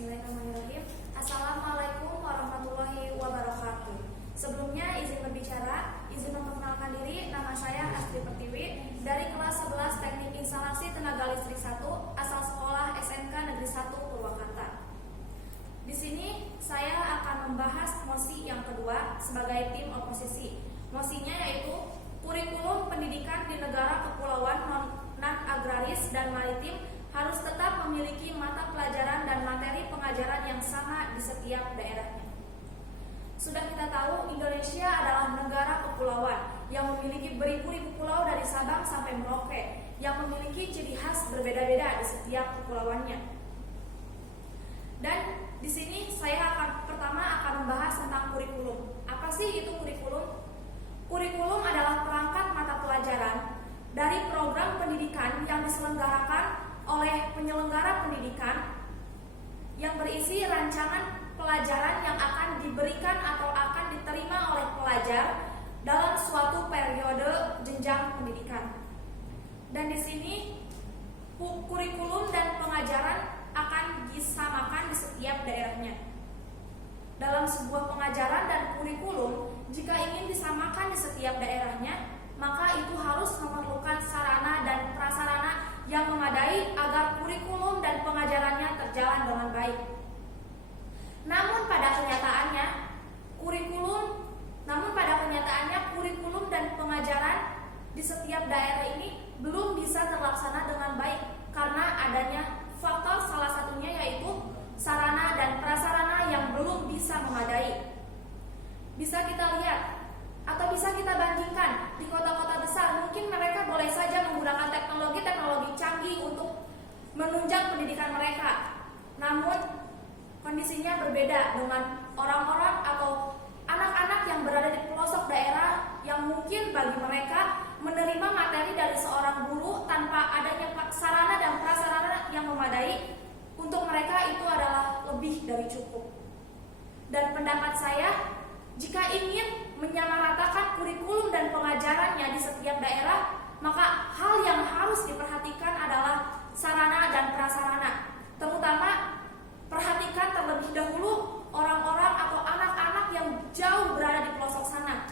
Bismillahirrahmanirrahim. Assalamualaikum warahmatullahi wabarakatuh. Sebelumnya izin berbicara, izin memperkenalkan diri. Nama saya Astri Pertiwi dari kelas 11 Teknik Instalasi Tenaga Listrik 1 asal sekolah SMK Negeri 1 Purwakarta. Di sini saya akan membahas mosi yang kedua sebagai tim oposisi. Mosinya yaitu kurikulum pendidikan di negara kepulauan non-agraris dan maritim harus tetap memiliki mata pelajaran dan materi pengajaran yang sama di setiap daerahnya. Sudah kita tahu, Indonesia adalah negara kepulauan yang memiliki beribu-ribu pulau dari Sabang sampai Merauke, yang memiliki ciri khas berbeda-beda di setiap kepulauannya. Dan di sini saya pertama akan membahas tentang kurikulum. Apa sih itu kurikulum? Kurikulum adalah perangkat mata pelajaran dari program pendidikan yang diselenggarakan oleh penyelenggara pendidikan yang berisi rancangan pelajaran yang akan diberikan atau akan diterima oleh pelajar dalam suatu periode jenjang pendidikan. Dan di sini kurikulum dan pengajaran akan disamakan di setiap daerahnya. Dalam sebuah pengajaran dan kurikulum, jika ingin disamakan di setiap daerahnya, maka itu harus memerlukan sarana dan prasarana yang memadai agar kurikulum dan pengajarannya terjalan dengan baik. Namun pada kenyataannya, kurikulum dan pengajaran di setiap daerah ini belum bisa terlaksana dengan baik karena adanya faktor salah satunya yaitu sarana dan prasarana yang belum bisa memadai. Bisa kita lihat atau bisa kita bandingkan di kota-kota besar, mungkin mereka boleh saja menggunakan teknologi canggih untuk menunjang pendidikan mereka. Namun kondisinya berbeda dengan orang-orang atau anak-anak yang berada di pelosok daerah yang mungkin bagi mereka menerima materi dari seorang guru tanpa adanya sarana dan prasarana yang memadai, untuk mereka itu adalah lebih dari cukup. Dan pendapat saya, jika ingin menyamaratakan kurikulum dan pengajarannya di setiap daerah, maka hal yang harus diperhatikan adalah sarana dan prasarana. Terutama perhatikan terlebih dahulu orang-orang atau anak-anak yang jauh berada di pelosok sana,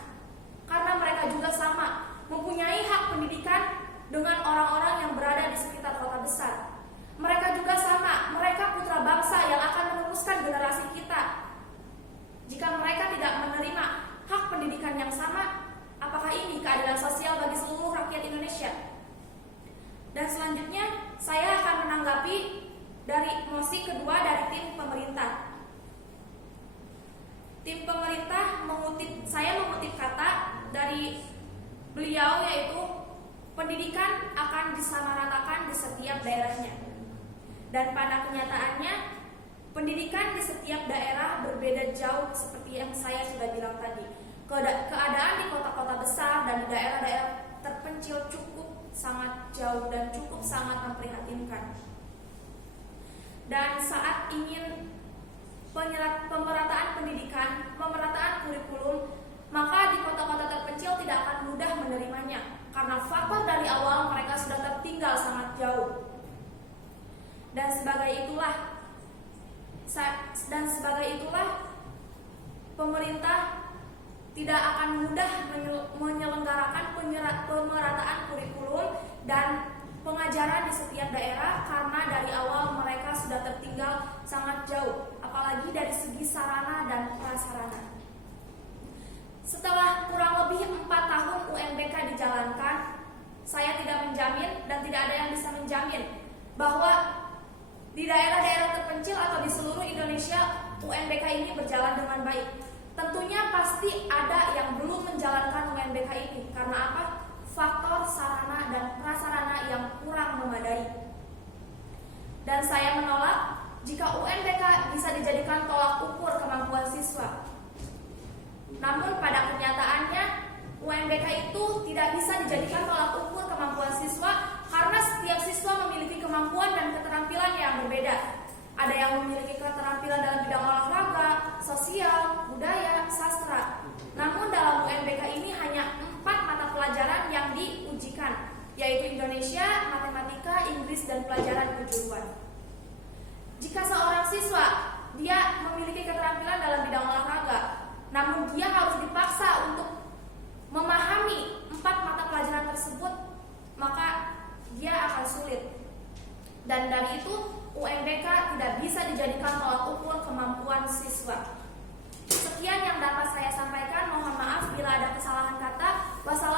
karena mereka juga sama mempunyai hak pendidikan dengan orang-orang yang berada di sekitar kota besar. Mereka juga sama, mereka putra bangsa yang akan meneruskan generasi kita. Jika mereka tidak menerima hak pendidikan yang sama, apakah ini keadilan sosial bagi seluruh rakyat Indonesia? Dan selanjutnya saya akan menanggapi dari mosi kedua dari tim pemerintah. Tim pemerintah saya mengutip kata dari beliau, yaitu pendidikan akan disamaratakan di setiap daerahnya. Dan pada kenyataannya pendidikan di setiap daerah berbeda jauh seperti yang saya sudah bilang tadi. Keadaan di kota-kota besar dan di daerah-daerah terpencil cukup sangat jauh dan cukup sangat memprihatinkan. Dan saat ingin pemerataan pendidikan, pemerataan kurikulum, maka di kota-kota terpencil tidak akan mudah menerimanya karena faktor dari awal mereka sudah tertinggal sangat jauh. Dan sebagai itulah pemerintah tidak akan mudah menyelenggarakan pemerataan kurikulum dan pengajaran di setiap daerah karena dari awal mereka sudah tertinggal sangat jauh, apalagi dari segi sarana dan prasarana. Setelah kurang lebih 4 tahun UNBK dijalankan, saya tidak menjamin dan tidak ada yang bisa menjamin bahwa di daerah-daerah terpencil atau di seluruh Indonesia UNBK ini berjalan dengan baik. Tentunya pasti ada yang belum menjalankan UNBK ini. Karena apa? Faktor sarana dan prasarana yang kurang memadai. Dan saya menolak jika UNBK bisa dijadikan tolak ukur kemampuan siswa. Namun pada kenyataannya UNBK itu tidak bisa dijadikan tolak ukur kemampuan siswa karena setiap siswa memiliki kemampuan dan keterampilan yang berbeda. Ada yang memiliki keterampilan dalam bidang olahraga, sosial, budaya, sastra. Namun dalam UNBK ini hanya 4 mata pelajaran yang diujikan, yaitu Indonesia, matematika, Inggris, dan pelajaran kejuruan. Jika seorang siswa dia memiliki keterampilan dalam bidang olahraga, namun dia harus dipaksa untuk memahami 4 mata pelajaran tersebut, maka dia akan sulit. Dan dari itu UMBK tidak bisa dijadikan tolak ukur kemampuan siswa. Sekian yang dapat saya sampaikan. Mohon maaf bila ada kesalahan kata. Wassalamualaikum